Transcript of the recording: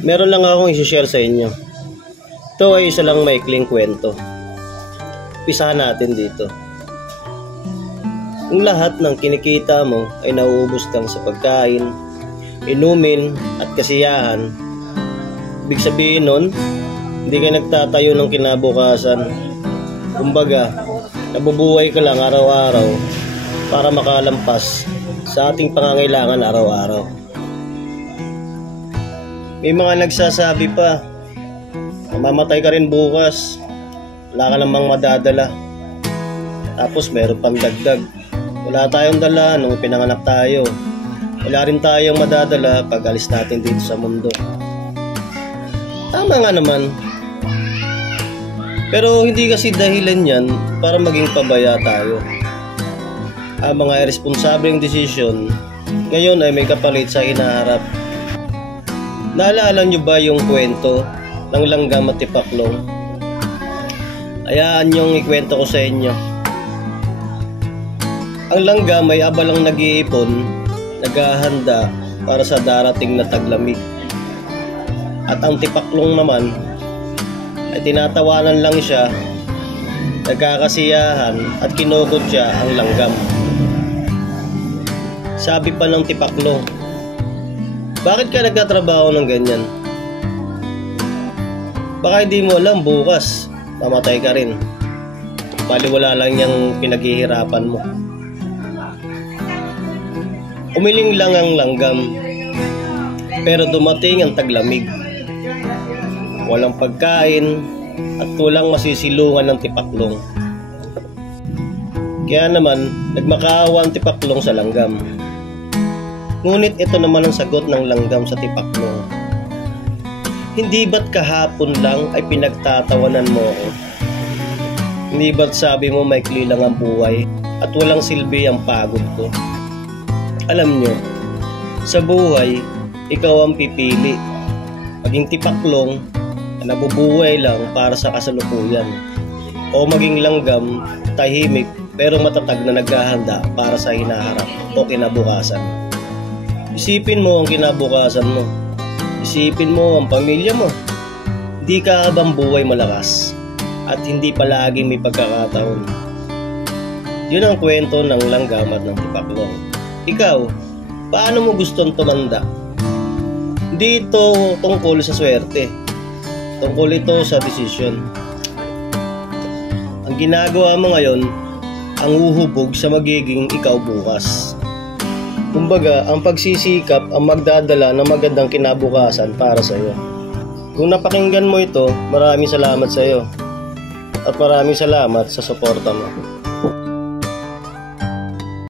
Meron lang akong i-share sa inyo. Ito ay isa lang maikling kwento. Pisahan natin dito. Kung lahat ng kinikita mo ay nauubos lang sa pagkain, inumin at kasiyahan, ibig sabihin nun, hindi ka nagtatayo ng kinabukasan. Kumbaga, nabubuhay ka lang araw-araw para makalampas sa ating pangangailangan araw-araw. May mga nagsasabi pa, mamamatay ka rin bukas, wala ka namang madadala. Tapos meron pang dagdag, wala tayong dala nung pinanganak tayo, wala rin tayong madadala pag alis natin dito sa mundo. Tama nga naman, pero hindi kasi dahilan yan para maging pabaya tayo. Ang mga irresponsableng desisyon ngayon ay may kapalit sa hinaharap. Naalala nyo ba yung kwento ng langgam at tipaklong? Hayaan nyong ikwento ko sa inyo. Ang langgam ay abalang nag-iipon, naghahanda para sa darating na taglamig. At ang tipaklong naman ay tinatawanan lang siya, nagkakasiyahan at kinukutya ang langgam. Sabi pa ng tipaklong, bakit ka nagtatrabaho ng ganyan? Baka hindi mo alam bukas, mamatay ka rin. Baliwala lang yung pinaghihirapan mo. Umiling lang ang langgam, pero dumating ang taglamig. Walang pagkain at walang masisilungan ng tipaklong. Kaya naman, nagmakaawa ang tipaklong sa langgam. Ngunit ito naman ang sagot ng langgam sa tipaklong. Hindi ba't kahapon lang ay pinagtatawanan mo ako? Hindi ba't sabi mo maikli lang ang buhay at walang silbi ang pagod ko? Alam nyo, sa buhay, ikaw ang pipili. Maging tipaklong na nabubuhay lang para sa kasalukuyan. O maging langgam, tahimik pero matatag na naghahanda para sa hinaharap o kinabukasan. Isipin mo ang kinabukasan mo. Isipin mo ang pamilya mo. Di ka habang buhay malakas at hindi palaging may pagkakataon. Yun ang kwento ng langgam at ng tipaklong. Ikaw, paano mo gustong tumanda? Hindi ito tungkol sa swerte. Tungkol ito sa desisyon. Ang ginagawa mo ngayon ang uhubog sa magiging ikaw bukas. Kumbaga, ang pagsisikap ang magdadala ng magandang kinabukasan para sa iyo. Kung napakinggan mo ito, maraming salamat sa iyo. At maraming salamat sa suporta mo.